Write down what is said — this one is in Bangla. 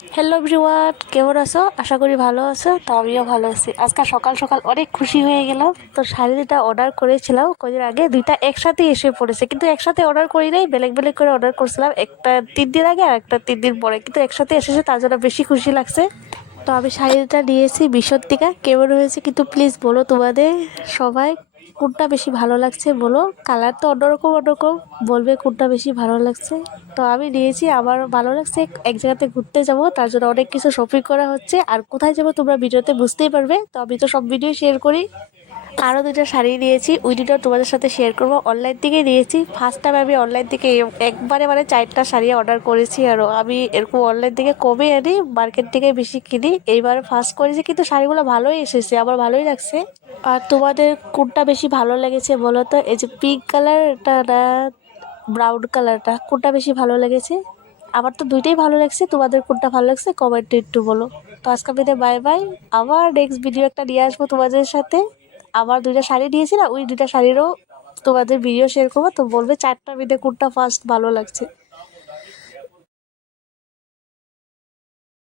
হ্যালো এভরিওয়ান, কেমন আছো? আশা করি ভালো আছো। তো আমিও ভালো আছি। আজকে সকাল সকাল অনেক খুশি হয়ে গেলাম। তো শাড়ি দুটা অর্ডার করেছিলাম কদিন আগে, দুইটা একসাথে এসে পড়েছে, কিন্তু একসাথে অর্ডার করি নাই, বেলেগ বেলেগ করে অর্ডার করছিলাম। একটা 3 দিন আগে আর একটা 3 দিন পরে, কিন্তু একসাথে এসেছে, তার জন্য বেশি খুশি লাগছে। তো আমি শাড়িটা নিয়েছি মিশোর থেকে। কেমন হয়েছে কিন্তু প্লিজ বলো তোমাদের সবাই, কোনটা বেশি ভালো লাগছে বলো। কালার তো অন্যরকম অন্যরকম, বলবে কোনটা বেশি ভালো লাগছে। তো আমি নিয়েছি, আমার ভালো লাগছে। এক জায়গাতে ঘুরতে যাব, তার জন্য অনেক কিছু শপিং করা হচ্ছে। আর কোথায় যাব তোমরা ভিডিওতে বুঝতেই পারবে। তো আমি তো সব ভিডিও শেয়ার করি। আরও দুটো শাড়ি নিয়েছি, ওই দুটো তোমাদের সাথে শেয়ার করবো। অনলাইন থেকেই নিয়েছি ফার্স্ট টাইম। আমি অনলাইন থেকে একবারে 4টা শাড়ি অর্ডার করেছি। আরও আমি এরকম অনলাইন থেকে কমে আনি, মার্কেট থেকে বেশি কিনি। এইবার ফার্স্ট করেছি, কিন্তু শাড়িগুলো ভালোই এসেছে, আমার ভালোই লাগছে। আর তোমাদের কোনটা বেশি ভালো লেগেছে বলো তো? এই যে পিঙ্ক কালারটা না ব্রাউন কালারটা, কোনটা বেশি ভালো লেগেছে? আমার তো দুইটাই ভালো লাগছে, তোমাদের কোনটা ভালো লাগছে কমেন্টে একটু বলো। তো আজকে আমি বাই বাই। আবার নেক্সট ভিডিও একটা নিয়ে আসবো তোমাদের সাথে। আবার দুইটা শাড়ি নিয়েছি না, ওই দুইটা শাড়িরও তোমাদের ভিডিও শেয়ার করবো। তো বলবে 4টার মধ্যে কোনটা ফার্স্ট ভালো লাগছে।